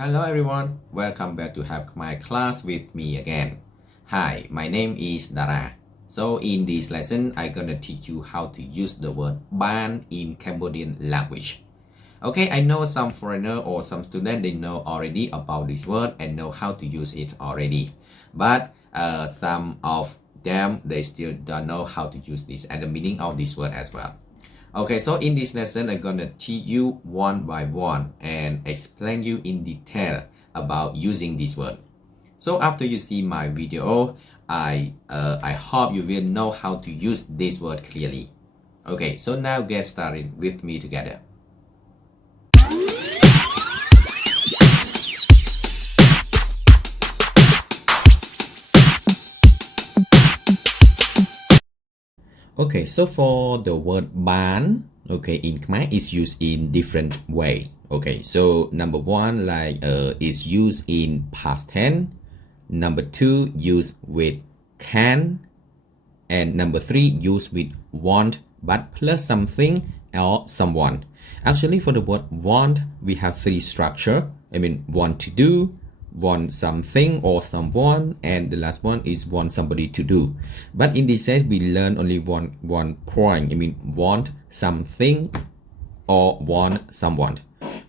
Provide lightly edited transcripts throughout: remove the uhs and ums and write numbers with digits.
Hello everyone, welcome back to have my class with me again. Hi, my name is Dara. So in this lesson, I'm gonna teach you how to use the word baan in Cambodian language. Okay, I know some foreigner or some student, they know already about this word and know how to use it already. But some of them, they still don't know how to use this and the meaning of this word as well. Okay, so in this lesson, I'm gonna teach you one by one and explain you in detail about using this word. So after you see my video, I hope you will know how to use this word clearly. Okay, so now get started with me together. Okay, so for the word baan, okay, in Khmer it's used in different way. Okay, so number one, like it's used in past tense. Number two, used with can, and number three, used with want but plus something or someone. Actually, for the word want, we have three structure. I mean, want to do, want something or someone, and the last one is want somebody to do. But in this case, we learn only one point. I mean, want something or want someone.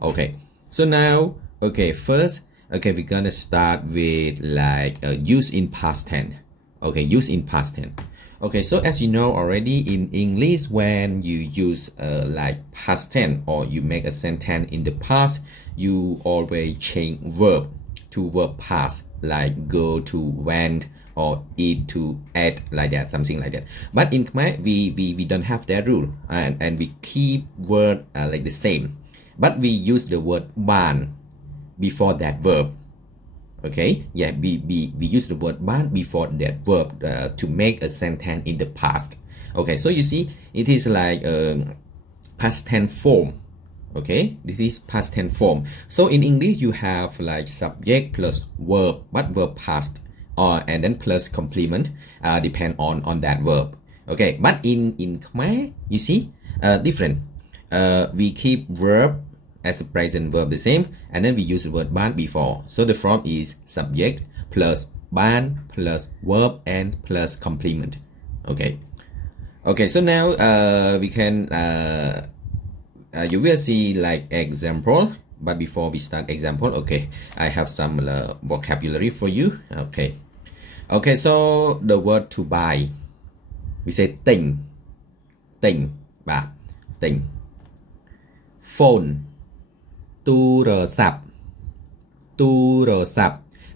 Okay, so now, okay, first, okay, we're gonna start with like use in past tense. Okay, use in past tense. Okay, so as you know already in English, when you use like past tense or you make a sentence in the past, you always change verb to verb past, like go to went or eat to ate, like that, something like that. But in Khmer, we don't have that rule, and we keep word like the same. But we use the word baan before that verb. Okay, yeah, we use the word baan before that verb to make a sentence in the past. Okay, so you see, it is like past tense form. Okay, this is past tense form. So in English, you have like subject plus verb, but verb past, and then plus complement, depend on that verb. Okay, but in Khmer, you see, different. We keep verb as a present verb the same, and then we use the word baan before. So the form is subject plus baan plus verb and plus complement. Okay. Okay, so now we can you will see like example, but before we start example, okay, I have some vocabulary for you. Okay. Okay, so the word to buy, we say ting, ba, ting. Phone, ទូរស័ព្ទ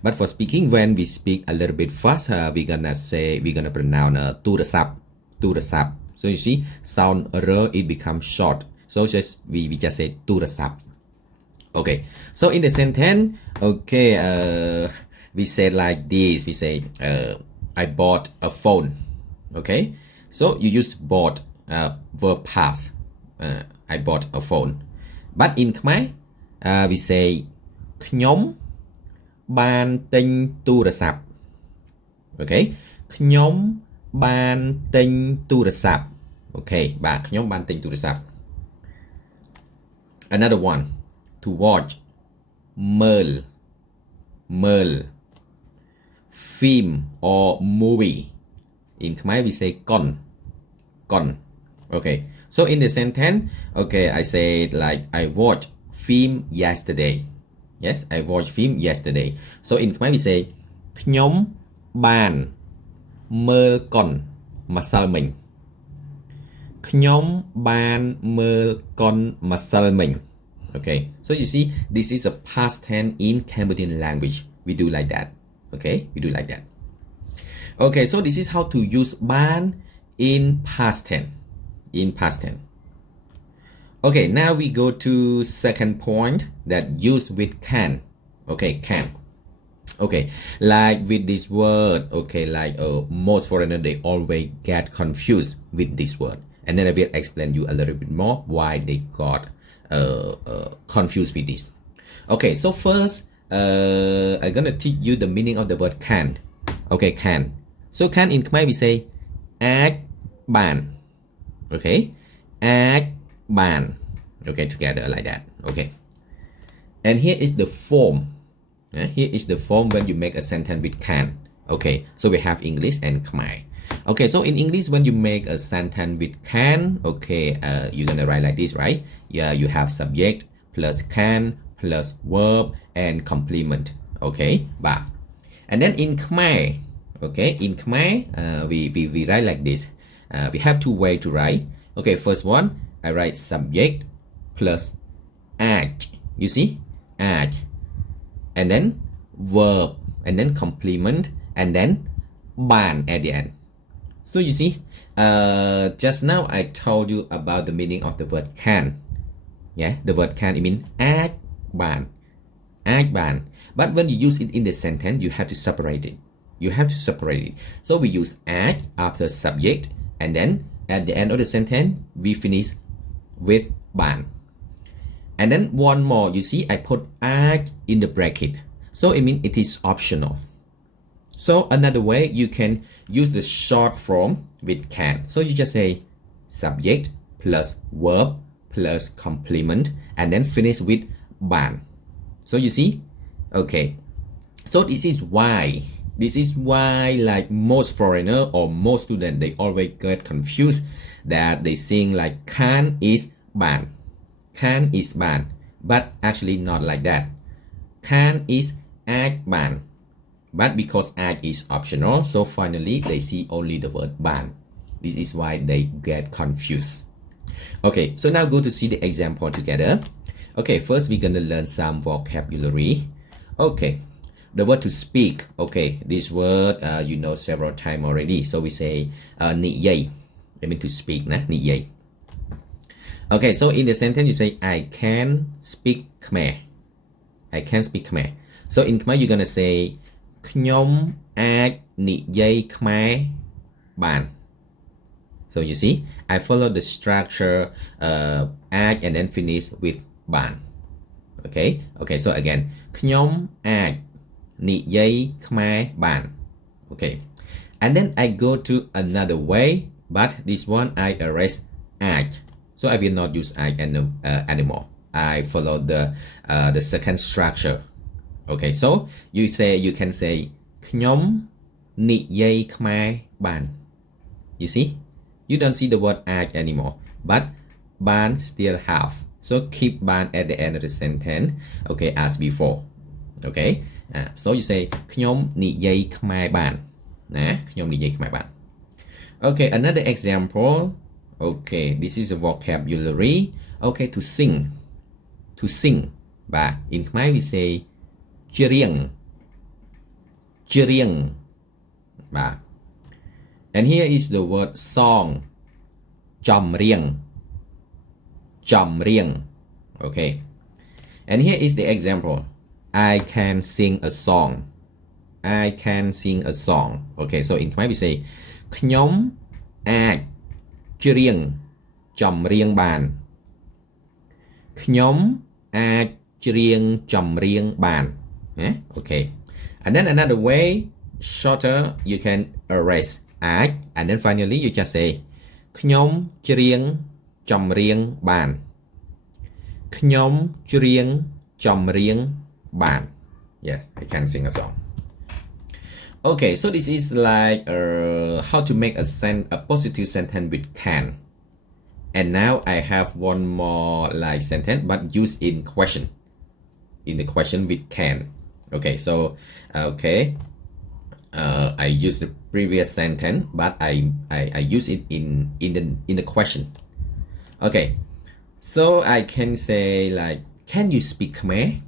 but for speaking, when we speak a little bit fast, we're gonna pronounce ទូរស័ព្ទ so you see sound r, it becomes short, so we just say ទូរស័ព្ទ okay, so in the sentence, okay, we say like this, we say I bought a phone. Okay, so you use bought verb past, I bought a phone. But in Khmer, we say ខ្ញុំបានទិញទូរស័ព្ទ Okay, ខ្ញុំបានទិញទូរស័ព្ទ Okay, បាទខ្ញុំបានទិញទូរស័ព្ទ Another one, to watch, មើល film or movie. In Khmer, we say កុន Okay, so in the sentence, okay, I say like I watched film yesterday. Yes, I watched film yesterday. So in Khmer we say ខ្ញុំបានមើលកុនម្សិលមិញ ខ្ញុំបានមើលកុនម្សិលមិញ Okay, so you see, this is a past tense in Cambodian language. We do like that. Okay, we do like that. Okay, so this is how to use baan in past tense. Okay, now we go to second point, that use with can. Okay, can. Okay, like with this word, okay, like most foreigners, they always get confused with this word, and then I will explain you a little bit more why they got confused with this. Okay, so first I'm gonna teach you the meaning of the word can. Okay, can. So can in Khmer we say អាចបាន Okay, អាចបាន Okay, together like that. Okay, And here is the form. Here is the form when you make a sentence with can. Okay, so we have English and Khmer. Okay, so in English, when you make a sentence with can, okay, you're gonna write like this, right? Yeah, you have subject plus can plus verb and complement. Okay, but and then in Khmer, okay, in Khmer, we write like this. We have two ways to write. Okay, first one, I write subject plus act. You see, act, and then verb, and then complement, and then baan at the end. So you see, just now I told you about the meaning of the word can. Yeah, the word can, it means act baan, act baan. But when you use it in the sentence, you have to separate it. You have to separate it. So we use act after subject, and then at the end of the sentence, we finish with baan. And then one more, you see, I put act in the bracket. So it means it is optional. So another way, you can use the short form with can. So you just say subject plus verb plus complement, and then finish with baan. So you see, okay. So this is why like most foreigner or most students, they always get confused that they think like can is baan. Can is baan, but actually not like that. Can is act baan. But because act is optional, so finally they see only the word baan. This is why they get confused. Okay, so now go to see the example together. Okay, first we're gonna learn some vocabulary. Okay, the word to speak. Okay, this word you know several times already. So we say nị dây. I mean to speak, nah, nị dây. Okay, so in the sentence you say I can speak Khmer. I can speak Khmer. So in Khmer you're gonna say ខ្ញុំអាចនិយាយខ្មែរបាន. So you see, I follow the structureអាច and then finish with បាន. Okay, so again ខ្ញុំអាចនិយាយខ្មែរបាន. Okay, and then I go to another way, but this one I erase អាច so I will not use អាច anymore. I follow the second structure. Okay, so you can say ខ្ញុំនិយាយខ្មែរបាន. You see, you don't see the word អាច anymore, but បាន still have. So keep បាន at the end of the sentence. Okay, as before. Okay, so you say ខ្ញុំនិយាយខ្មែរបាន. ណា ខ្ញុំនិយាយខ្មែរបាន. Okay, another example. Okay, this is a vocabulary. Okay, to sing. To sing. But in Khmer we say ច្រៀង ច្រៀង and here is the word song ចំរៀង ចំរៀង okay, and here is the example I can sing a song. I can sing a song. Okay, so in Khmer we say ខ្ញុំអាចច្រៀងចំរៀងបាន ខ្ញុំអាចច្រៀងចំរៀងបាន Okay, and then another way, shorter, you can eraseអាច and then finally you just say ខ្ញុំច្រៀងចំរៀងបាន ខ្ញុំច្រៀងចំរៀងបាន. Yes, I can sing a song. Okay, so this is like how to make a positive sentence with can. And now I have one more like sentence, but used in question. In the question with can. Okay, so okay, I use the previous sentence, but I use it in the question. Okay, so I can say like, can you speak Khmer?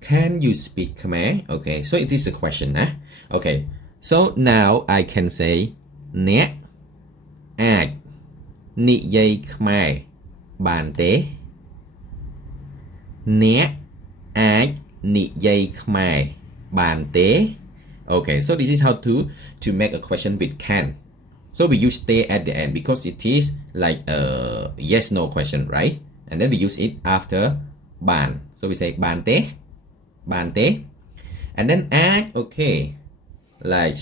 Can you speak Khmer? Okay, so it is a question, huh? Okay, so now I can say អ្នកអាចនិយាយខ្មែរបានទេ អ្នកអាចនិយាយខ្មែរបានទេ Okay, so this is how to make a question with can. So we use stay at the end because it is like a yes no question, right? And then we use it after បាន so we say បានទេ បានទេ and then អាច okay, like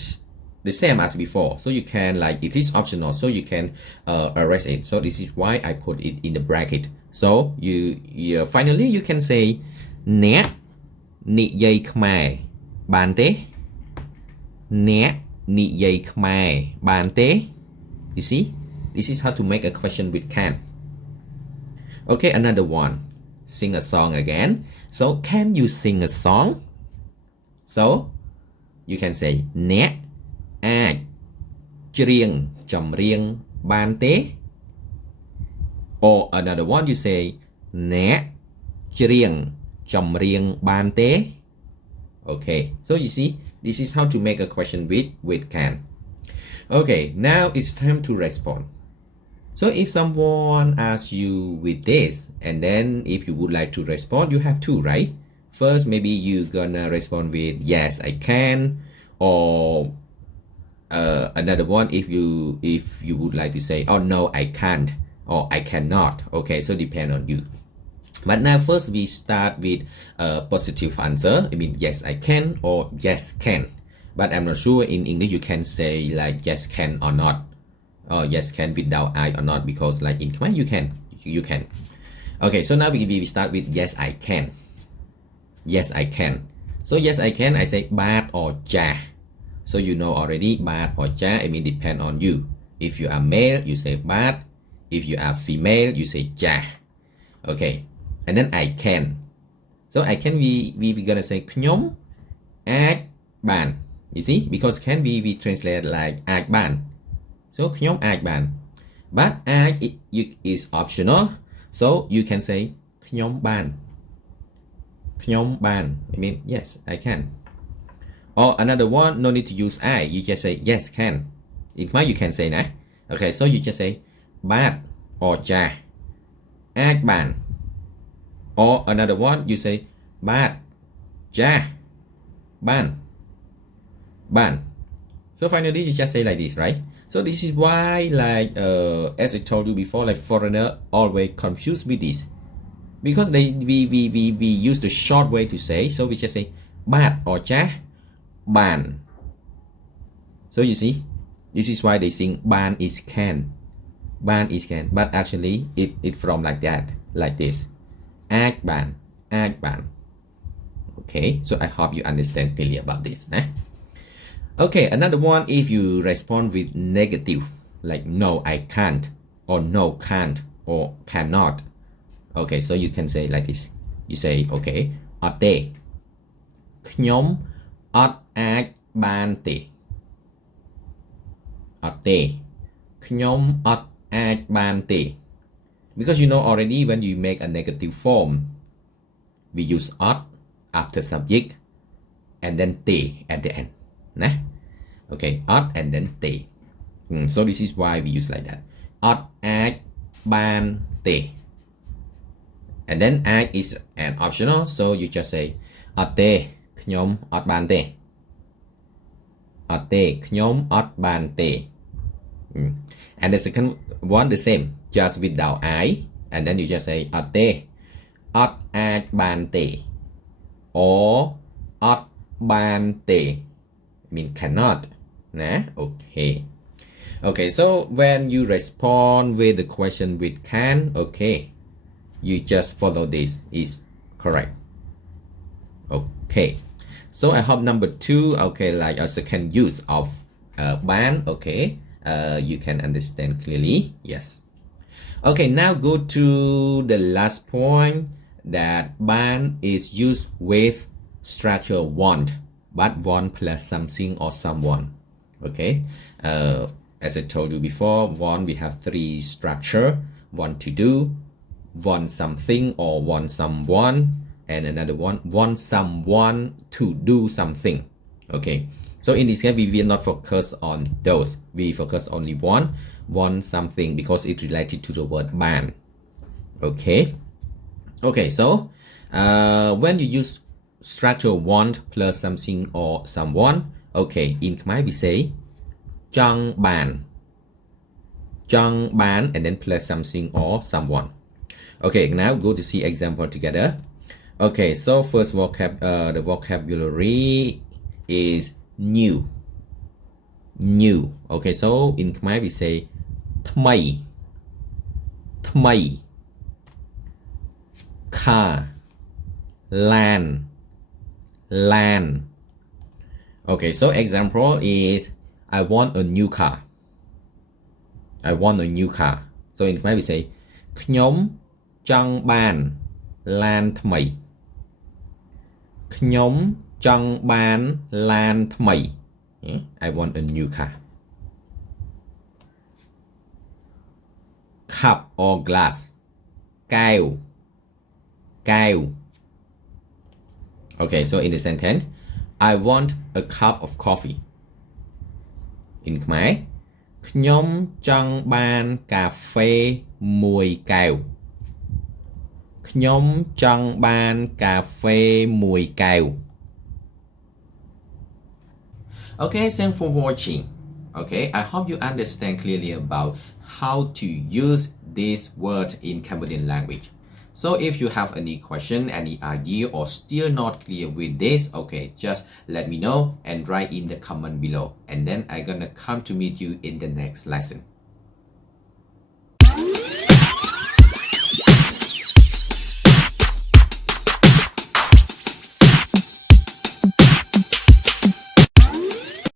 the same as before. So you can like, it is optional, so you can erase it. So this is why I put it in the bracket. So you finally you can say Nè nị dây Khmer bàn tế. Nè nị dây Khmer bàn tế. You see? This is how to make a question with can. Okay, another one. Sing a song again. So, can you sing a song? So, you can say nè ai riêng chầm riêng bàn tế. Or another one you say nè riêng chầm riêng bàn tế. Okay, so you see, this is how to make a question with can. Okay, now it's time to respond. So if someone asks you with this, and then if you would like to respond, you have two, right? First, maybe you're gonna respond with yes, I can, or another one if you would like to say, oh no, I can't, or I cannot. Okay, so depend on you. But now first we start with a positive answer. I mean yes, I can, or yes, can. But I'm not sure in English you can say like yes, can or not. Or yes, can without I or not, because like in Khmer you can. Okay, so now we start with yes, I can. Yes, I can. So yes, I can, I say bad or ja. So you know already bad or ja, I mean depend on you. If you are male, you say bad. If you are female, you say ja. Okay, and then I can. So I can we gonna say knyom ag ban. You see, because can we translate like ag ban. So knyom ag ban. But ag is optional. So you can say knyom ban. Knyom ban. I mean yes, I can. Or another one, no need to use I. You just say yes, can. In Khmer you can say nah. Okay, so you just say bad or ja. Ag ban. Or another one, you say bad, ja, ban, ban. So finally you just say like this, right? So this is why, like as I told you before, like foreigner always confused with this, because we use the short way to say. So we just say bad or ja, ban. So you see, this is why they think ban is can, ban is can, but actually it from like that, like this. Ag ban, ag ban. Okay, so I hope you understand clearly about this. Okay, another one, if you respond with negative, like no, I can't, or no, can't, or cannot. Okay, so you can say like this. You say, okay, ate. Knyom ot ag ban te. Ate. Knyom ot ag ban te. Because you know already when you make a negative form, we use ot after subject and then te at the end. Nah? Okay, ot and then te. So this is why we use like that. Ot ag ban te. And then ag is an optional, so you just say ate knyom ot ban te. Ate knyom ot ban te. And the second one the same, just without I, and then you just say ate ot ag ban te, or ot ban te, I mean cannot. Nah? Okay. Okay, so when you respond with the question with can, okay, you just follow this is correct. Okay, so I hope number 2, okay, like a second use of ban, okay, you can understand clearly. Yes. Okay, now go to the last point, that ban is used with structure want, but want plus something or someone. Okay, as I told you before, want we have 3 structure: want to do, want something or want someone, and another one, want someone to do something. Okay, so in this case we will not focus on those, we focus only want something, because it's related to the word ban. Okay, okay, so when you use structure want plus something or someone, okay, in Khmer we say chang ban, and then plus something or someone. Okay, now go to see example together. Okay, so first the vocabulary is new. Okay, so in Khmer we say thmai, kha, lan lan okay so example is I want a new car I want a new car so in Khmer we say ខ្ញុំចង់បានឡានថ្មីខ្ញុំចង់បានឡានថ្មី I want a new car cup or glass កែវកែវ okay so in the sentence I want a cup of coffee in Khmer ខ្ញុំចង់បានកាហ្វេមួយកែវខ្ញុំចង់បានកាហ្វេមួយកែវ okay thanks for watching okay I hope you understand clearly about how to use this word in Cambodian language so if you have any question any idea or still not clear with this okay just let me know and write in the comment below and then I'm gonna come to meet you in the next lesson